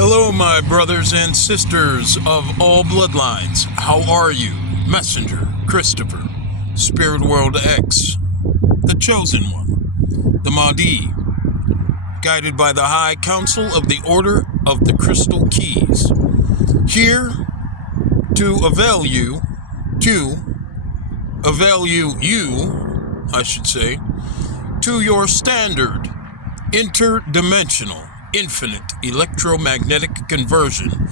Hello, my brothers and sisters of all bloodlines. How are you? Messenger, Christopher, Spirit World X, the Chosen One, the Mahdi, guided by the High Council of the Order of the Crystal Keys, here to avail you, I should say, to your standard interdimensional infinite electromagnetic conversion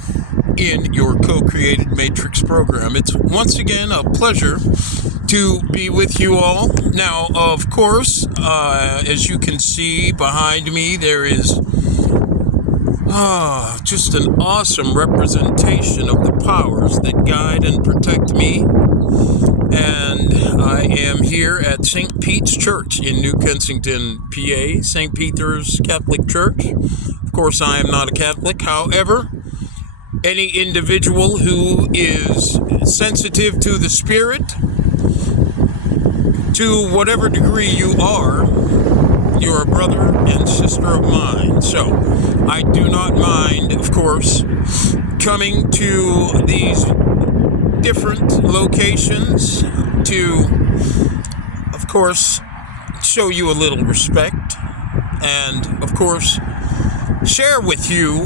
in your co-created matrix program. It's once again a pleasure to be with you all. Now, of course, as you can see behind me, there is just an awesome representation of the powers that guide and protect me. And I am here at St. Peter's Church in New Kensington, PA, St. Peter's Catholic Church. Of course, I am not a Catholic. However, any individual who is sensitive to the Spirit, to whatever degree you are, you're a brother and sister of mine. So, I do not mind, of course, coming to these different locations to, of course, show you a little respect and, of course, share with you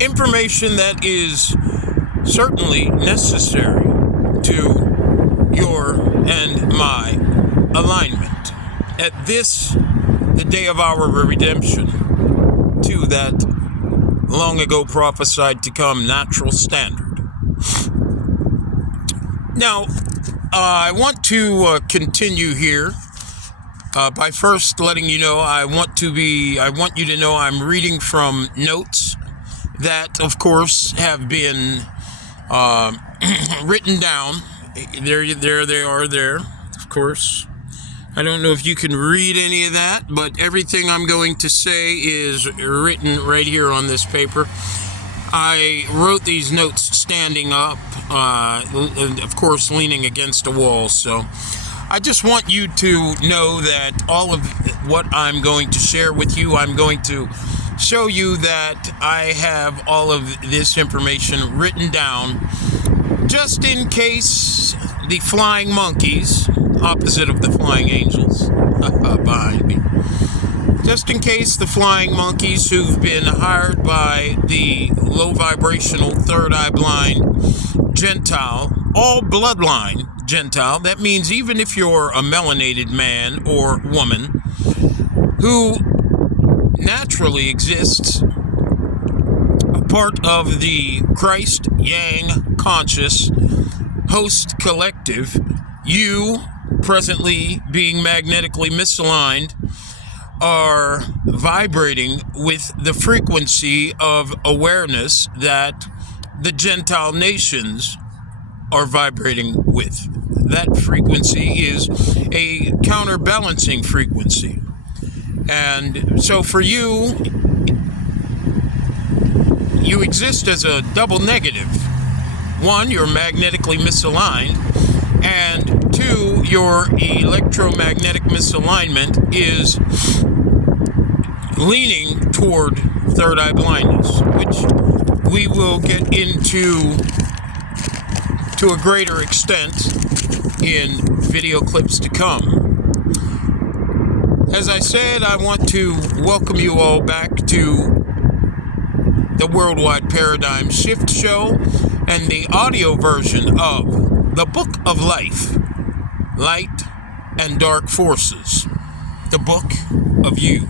information that is certainly necessary to your and my alignment at this, the day of our redemption, to that long ago prophesied to come natural standard. Now, I want to continue here by first letting you know I want you to know I'm reading from notes that, of course, have been written down. There they are there, of course. I don't know if you can read any of that, but everything I'm going to say is written right here on this paper. I wrote these notes standing up, and of course leaning against a wall, so I just want you to know that all of what I'm going to share with you, I'm going to show you that I have all of this information written down just in case the flying monkeys, opposite of the flying angels behind me, just in case the flying monkeys who've been hired by the low vibrational third eye blind Gentile, all bloodline Gentile, that means even if you're a melanated man or woman who naturally exists a part of the Christ Yang conscious host collective, you presently being magnetically misaligned are vibrating with the frequency of awareness that the Gentile nations are vibrating with. That frequency is a counterbalancing frequency. And so for you, you exist as a double negative. One, you're magnetically misaligned, and two, your electromagnetic misalignment is leaning toward third eye blindness, which we will get into to a greater extent in video clips to come. As I said, I want to welcome you all back to the Worldwide Paradigm Shift Show and the audio version of The Book of Life, Light and Dark Forces, the Book of You.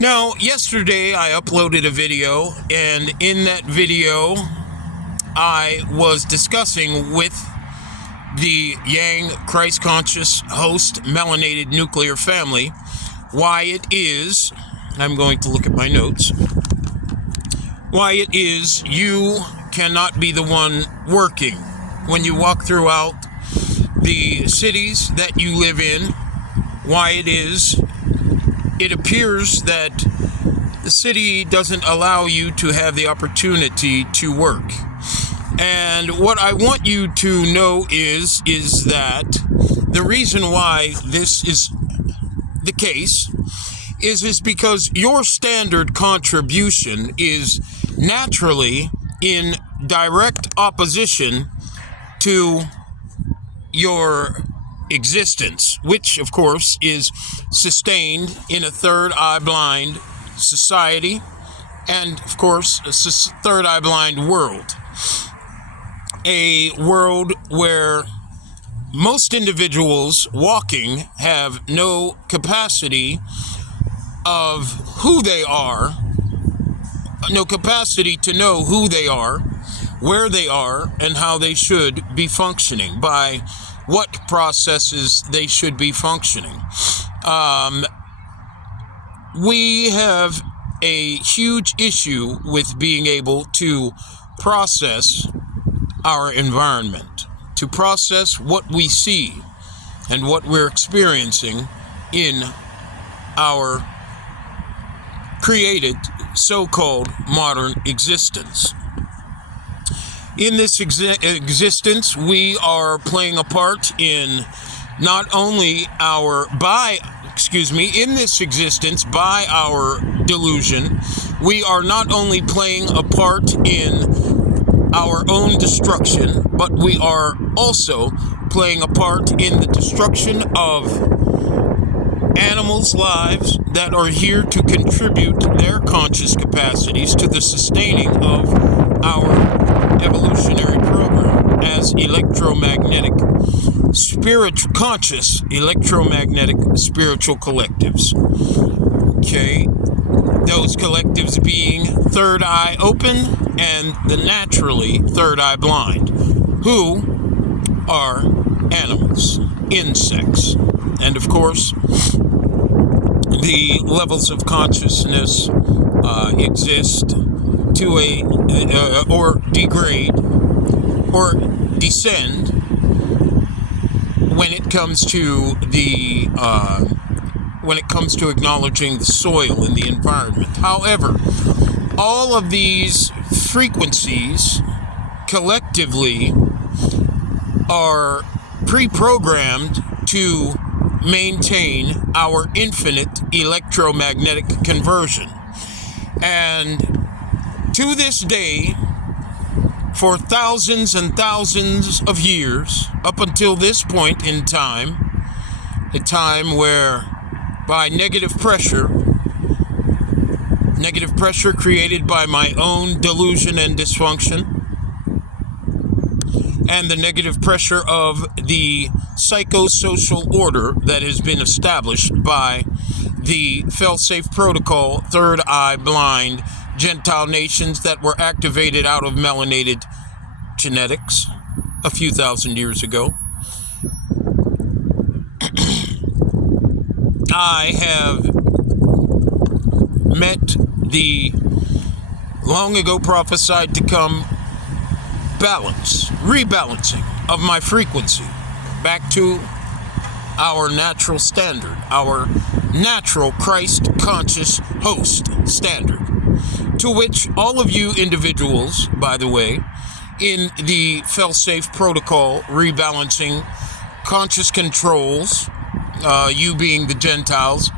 Now, yesterday I uploaded a video, and in that video I was discussing with the Yang Christ conscious host melanated nuclear family why it is, I'm going to look at my notes, why it is you cannot be the one working when you walk throughout the cities that you live in, why it appears that the city doesn't allow you to have the opportunity to work. And what I want you to know is that the reason why this is the case is because your standard contribution is naturally in direct opposition to your existence, which of course is sustained in a third eye blind society and of course a third eye blind world. A world where most individuals walking have no capacity of who they are, no capacity to know who they are, where they are, and how they should be functioning, by what processes they should be functioning. We have a huge issue with being able to process our environment, to process what we see and what we're experiencing in our created so-called modern existence. In this existence, we are playing a part in not only in this existence, by our delusion, we are not only playing a part in our own destruction, but we are also playing a part in the destruction of animals' lives that are here to contribute their conscious capacities to the sustaining of our evolutionary program as conscious electromagnetic spiritual collectives. Okay, those collectives being third eye open and the naturally third eye blind, who are animals, insects, and of course the levels of consciousness exist to or degrade or descend when it comes to acknowledging the soil and the environment. However, all of these frequencies collectively are pre-programmed to maintain our infinite electromagnetic conversion. And to this day, for thousands and thousands of years, up until this point in time, a time where by negative pressure created by my own delusion and dysfunction, and the negative pressure of the psychosocial order that has been established by the fail-safe protocol, third eye blind Gentile nations that were activated out of melanated genetics a few thousand years ago. I have met the long ago prophesied to come rebalancing of my frequency back to our natural standard, our natural Christ conscious host standard, to which all of you individuals, by the way, in the fail-safe protocol rebalancing conscious controls, you being the Gentiles,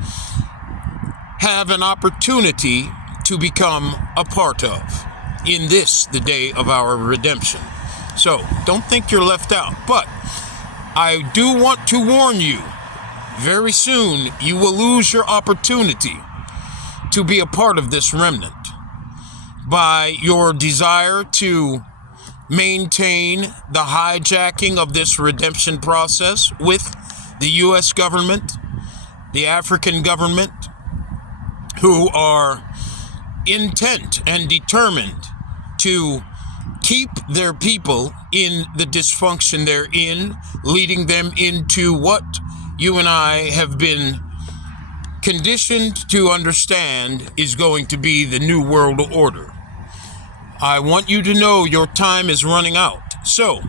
have an opportunity to become a part of in this, the day of our redemption. So don't think you're left out, but I do want to warn you, very soon you will lose your opportunity to be a part of this remnant by your desire to maintain the hijacking of this redemption process with the U.S. government, the African government, who are intent and determined to keep their people in the dysfunction they're in, leading them into what you and I have been conditioned to understand is going to be the New World Order. I want you to know your time is running out. So,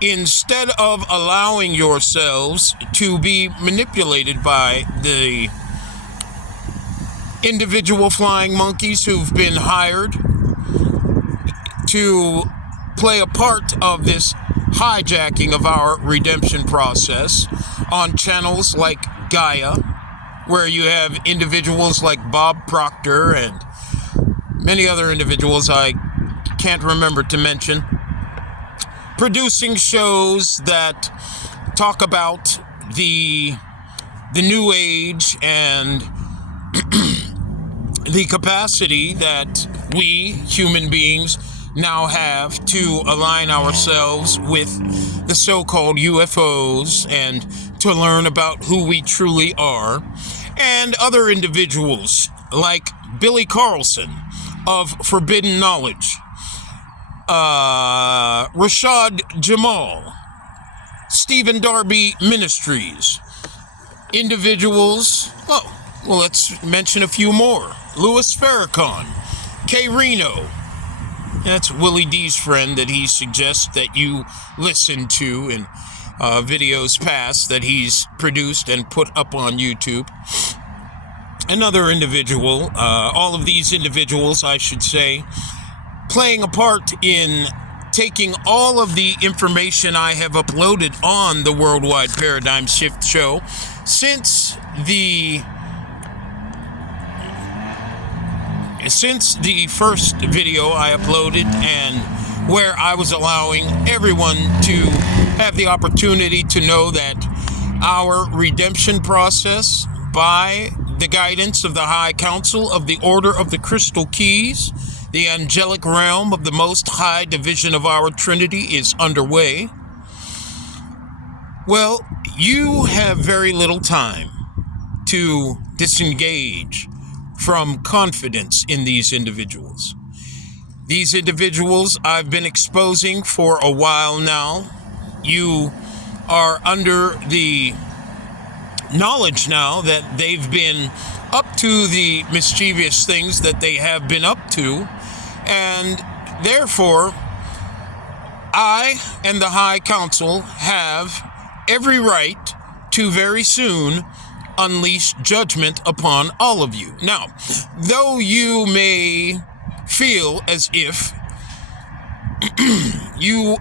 instead of allowing yourselves to be manipulated by the individual flying monkeys who've been hired to play a part of this hijacking of our redemption process on channels like Gaia, where you have individuals like Bob Proctor and many other individuals I can't remember to mention, producing shows that talk about the new age and the capacity that we human beings now have to align ourselves with the so-called UFOs and to learn about who we truly are, and other individuals like Billy Carlson of Forbidden Knowledge, Rashad Jamal, Stephen Darby Ministries, individuals, well, let's mention a few more. Louis Farrakhan, K. Reno, that's Willie D's friend that he suggests that you listen to in videos past that he's produced and put up on YouTube. Another individual, all of these individuals, I should say, playing a part in taking all of the information I have uploaded on the Worldwide Paradigm Shift Show since the first video I uploaded, and where I was allowing everyone to have the opportunity to know that our redemption process, by the guidance of the High Council of the Order of the Crystal Keys, the angelic realm of the Most High Division of our Trinity, is underway. Well, you have very little time to disengage from confidence in these individuals. These individuals I've been exposing for a while now. You are under the knowledge now that they've been up to the mischievous things that they have been up to, and therefore I and the High Council have every right to very soon unleash judgment upon all of you. Now, though you may feel as if you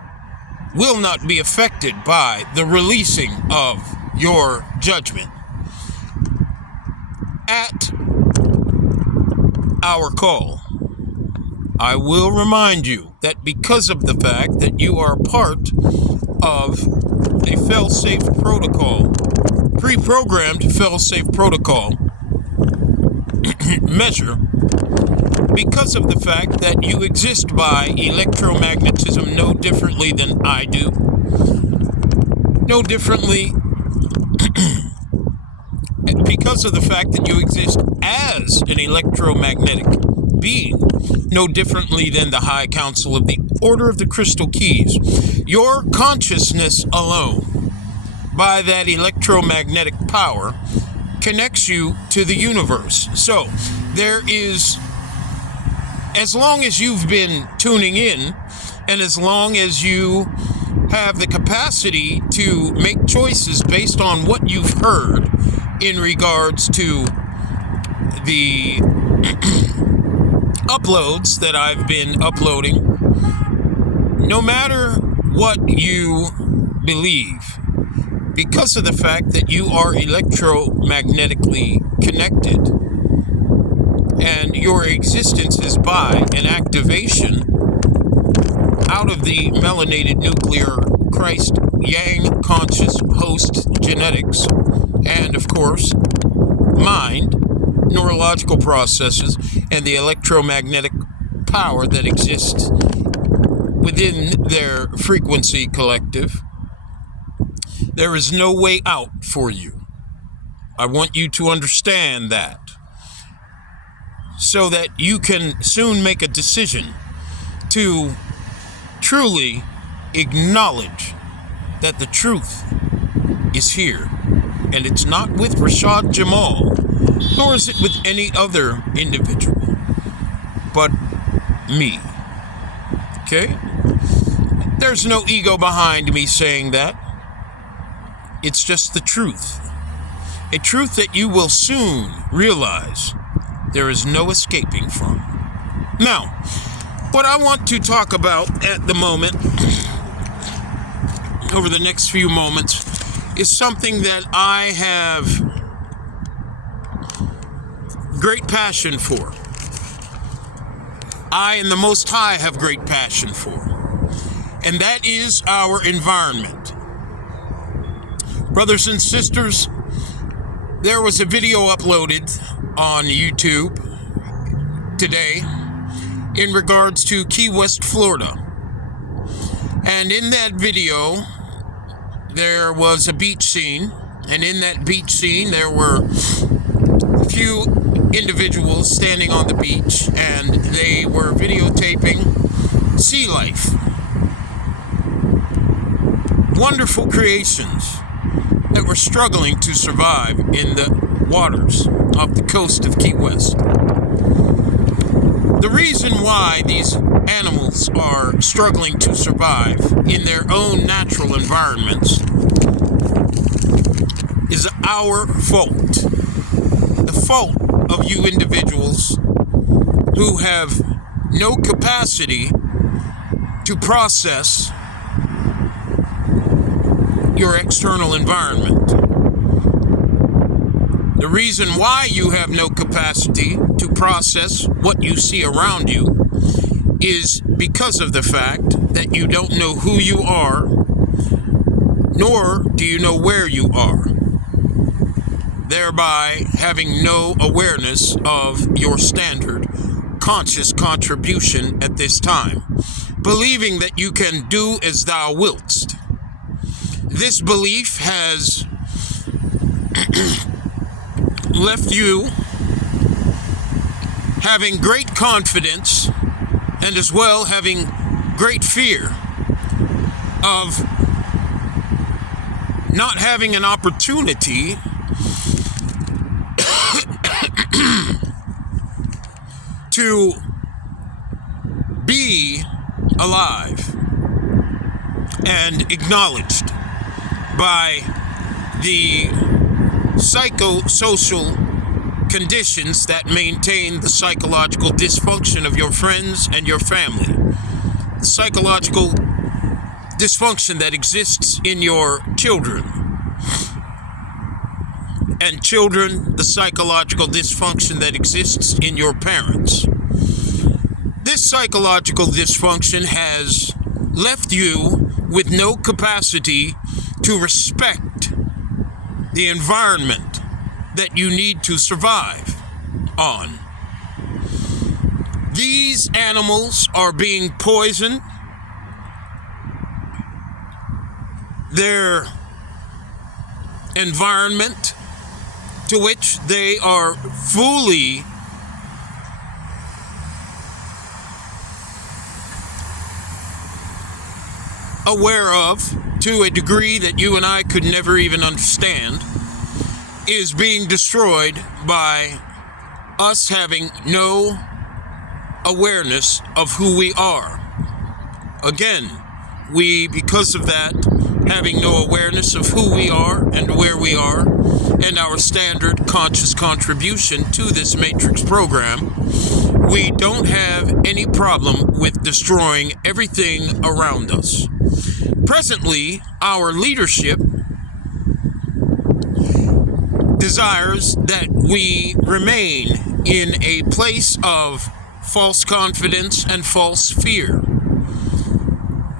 will not be affected by the releasing of your judgment, at our call, I will remind you that because of the fact that you are part of a fail-safe protocol, pre-programmed fail-safe protocol measure, because of the fact that you exist by electromagnetism no differently than I do, no differently, because of the fact that you exist as an electromagnetic being, no differently than the High Council of the Order of the Crystal Keys, your consciousness alone, by that electromagnetic power, connects you to the universe. So there is, as long as you've been tuning in, and as long as you have the capacity to make choices based on what you've heard in regards to the uploads that I've been uploading, no matter what you believe, because of the fact that you are electromagnetically connected and your existence is by an activation out of the melanated nuclear Christ Yang conscious host genetics, and of course mind, neurological processes, and the electromagnetic power that exists within their frequency collective, there is no way out for you. I want you to understand that, so that you can soon make a decision to truly acknowledge that the truth is here, and it's not with Rashad Jamal, nor is it with any other individual, but me. Okay? There's no ego behind me saying that. It's just the truth. A truth that you will soon realize there is no escaping from. Now, what I want to talk about at the moment, over the next few moments, is something that I have great passion for. I and the Most High have great passion for. And that is our environment. Brothers and sisters, there was a video uploaded on YouTube today in regards to Key West, Florida. And in that video, there was a beach scene. And in that beach scene, there were a few individuals standing on the beach, and they were videotaping sea life. Wonderful creations that were struggling to survive in the waters off the coast of Key West. The reason why these animals are struggling to survive in their own natural environments is our fault. The fault of you individuals who have no capacity to process your external environment. The reason why you have no capacity to process what you see around you is because of the fact that you don't know who you are, nor do you know where you are, thereby having no awareness of your standard conscious contribution at this time, believing that you can do as thou wilt. This belief has left you having great confidence and as well having great fear of not having an opportunity to be alive and acknowledged by the psychosocial conditions that maintain the psychological dysfunction of your friends and your family. The psychological dysfunction that exists in your children. And children, the psychological dysfunction that exists in your parents. This psychological dysfunction has left you with no capacity to respect the environment that you need to survive on. These animals are being poisoned. Their environment to which they are fully aware of, to a degree that you and I could never even understand, is being destroyed by us having no awareness of who we are. Again, we, because of that, having no awareness of who we are and where we are, and our standard conscious contribution to this matrix program, we don't have any problem with destroying everything around us. Presently, our leadership desires that we remain in a place of false confidence and false fear.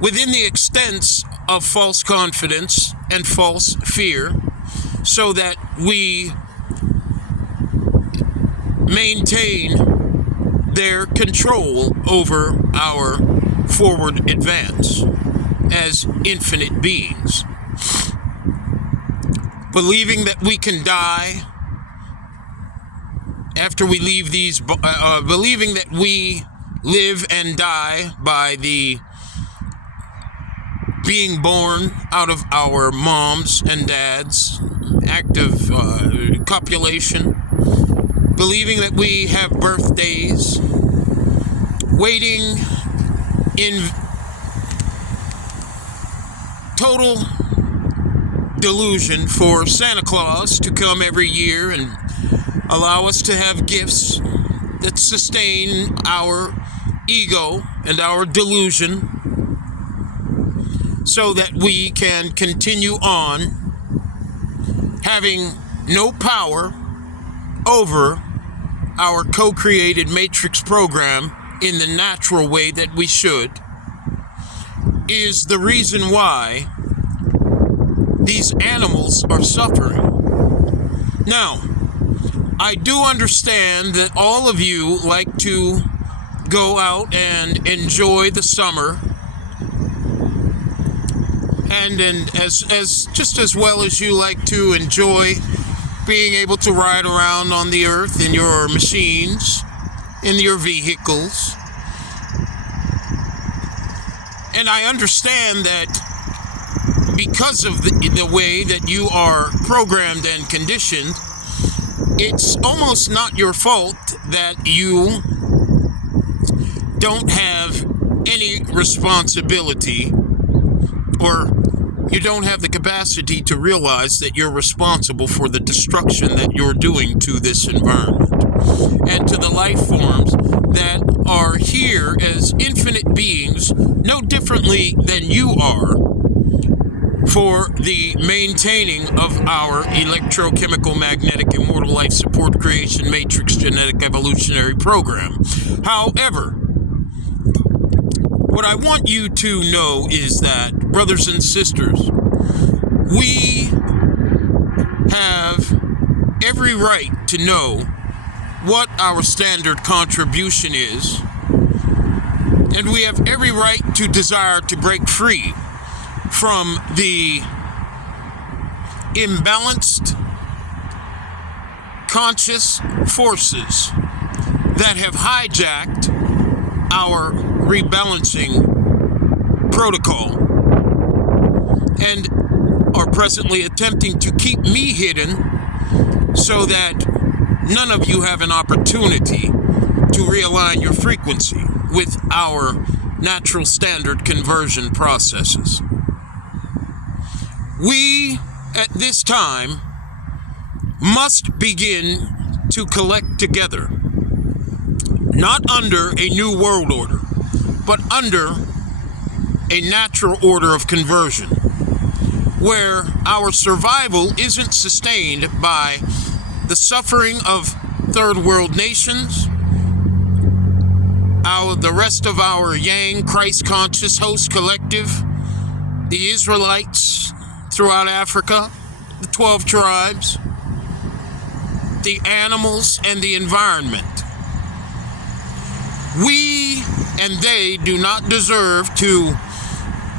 Within the extents of false confidence and false fear, so that we maintain their control over our forward advance as infinite beings. Believing that we can die after we leave these, believing that we live and die by the being born out of our moms and dads, active copulation, believing that we have birthdays, waiting in total delusion for Santa Claus to come every year and allow us to have gifts that sustain our ego and our delusion, so that we can continue on having no power over our co-created matrix program in the natural way that we should is the reason why these animals are suffering. Now, I do understand that all of you like to go out and enjoy the summer, and as just as well as you like to enjoy being able to ride around on the earth in your machines, in your vehicles. And I understand that because of the way that you are programmed and conditioned, it's almost not your fault that you don't have any responsibility, or you don't have the capacity to realize that you're responsible for the destruction that you're doing to this environment and to the life forms that are here as infinite beings, no differently than you are, for the maintaining of our electrochemical magnetic immortal life support creation matrix genetic evolutionary program. However, what I want you to know is that, brothers and sisters, we have every right to know what our standard contribution is, and we have every right to desire to break free from the imbalanced conscious forces that have hijacked our rebalancing protocol and are presently attempting to keep me hidden so that none of you have an opportunity to realign your frequency with our natural standard conversion processes. We, at this time, must begin to collect together, not under a new world order, but under a natural order of conversion, where our survival isn't sustained by the suffering of third world nations, the rest of our Yang Christ conscious host collective, the Israelites throughout Africa, the 12 tribes, the animals, and the environment. We and they do not deserve to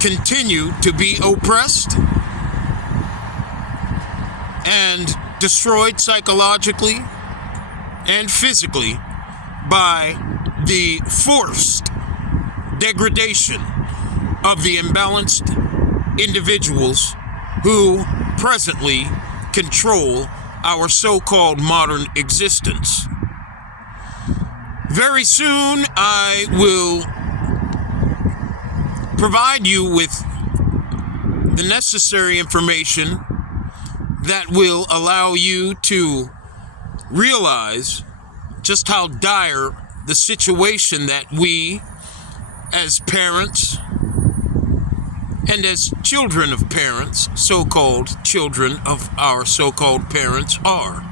continue to be oppressed and destroyed psychologically and physically by the forced degradation of the imbalanced individuals who presently control our so-called modern existence. Very soon I will provide you with the necessary information that will allow you to realize just how dire the situation that we, as parents and as children of parents, so-called children of our so-called parents, are.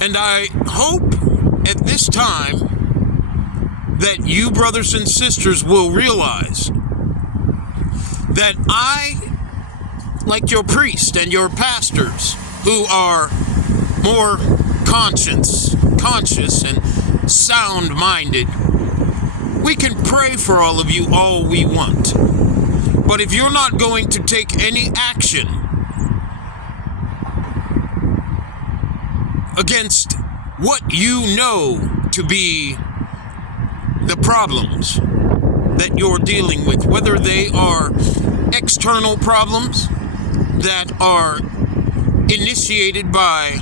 And I hope at this time that you, brothers and sisters, will realize that I, like your priest and your pastors, who are more conscious and sound-minded, we can pray for all of you all we want. But if you're not going to take any action against what you know to be the problems that you're dealing with, whether they are external problems that are initiated by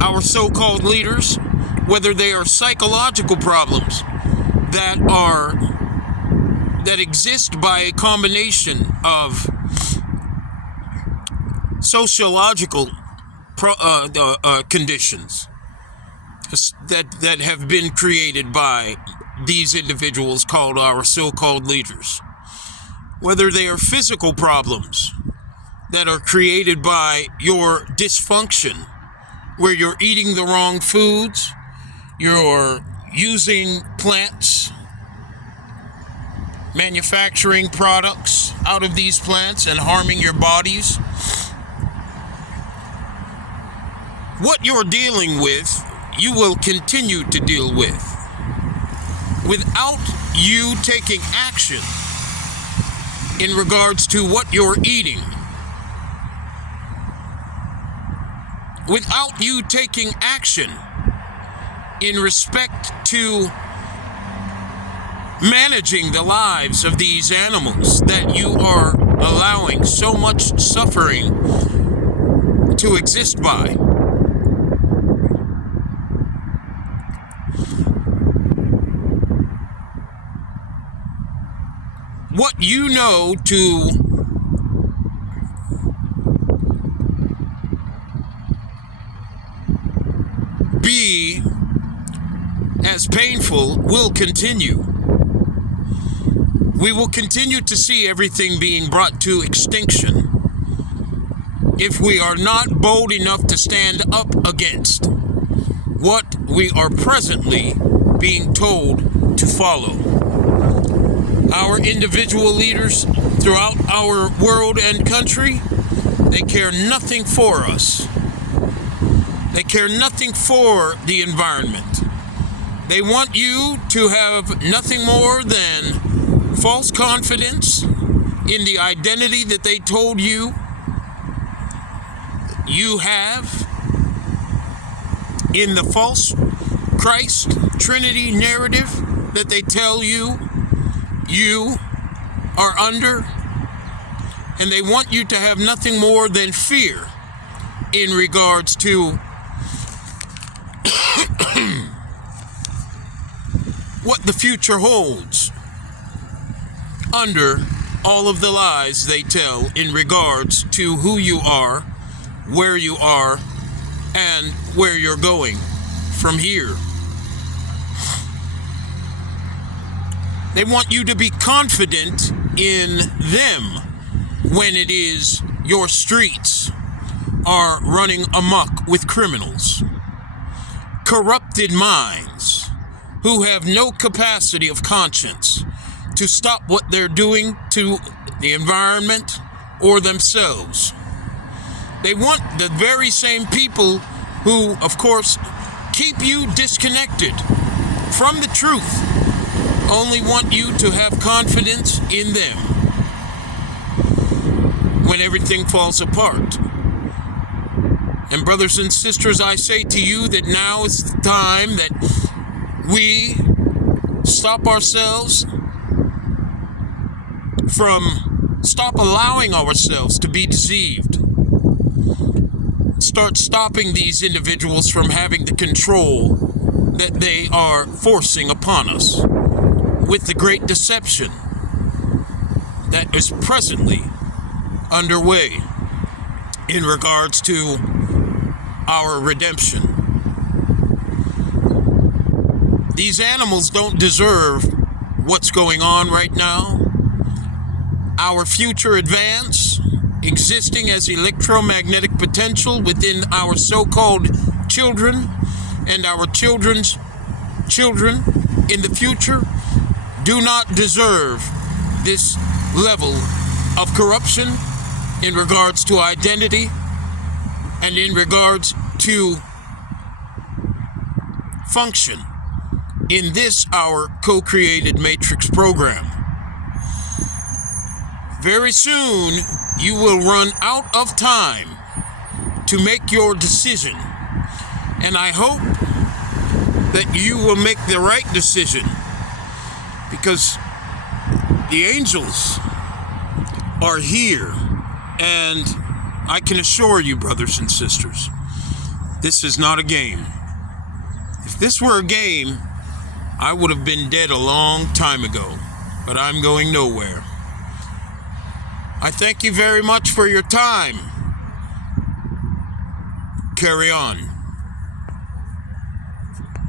our so-called leaders, whether they are psychological problems that exist by a combination of sociological conditions that have been created by these individuals called our so-called leaders, whether they are physical problems that are created by your dysfunction where you're eating the wrong foods, you're using plants, manufacturing products out of these plants and harming your bodies. What you're dealing with, you will continue to deal with. Without you taking action in regards to what you're eating, without you taking action in respect to managing the lives of these animals that you are allowing so much suffering to exist by. What you know to be as painful will continue. We will continue to see everything being brought to extinction if we are not bold enough to stand up against what we are presently being told to follow. Our individual leaders throughout our world and country, they care nothing for us. They care nothing for the environment. They want you to have nothing more than false confidence in the identity that they told you you have, in the false Christ Trinity narrative that they tell you you are under, and they want you to have nothing more than fear in regards to what the future holds under all of the lies they tell in regards to who you are, where you are, and where you're going from here. They want you to be confident in them when it is your streets are running amok with criminals, corrupted minds who have no capacity of conscience to stop what they're doing to the environment or themselves. They want the very same people who, of course, keep you disconnected from the truth, only want you to have confidence in them when everything falls apart. And brothers and sisters, I say to you that now is the time that we stop allowing ourselves to be deceived. Start stopping these individuals from having the control that they are forcing upon us with the great deception that is presently underway in regards to our redemption. These animals don't deserve what's going on right now. Our future advance, existing as electromagnetic potential within our so-called children and our children's children in the future, do not deserve this level of corruption in regards to identity and in regards to function in this our co-created matrix program. Very soon you will run out of time to make your decision, and I hope that you will make the right decision, because the angels are here, and I can assure you, brothers and sisters, this is not a game. If this were a game, I would have been dead a long time ago, but I'm going nowhere. I thank you very much for your time. Carry on.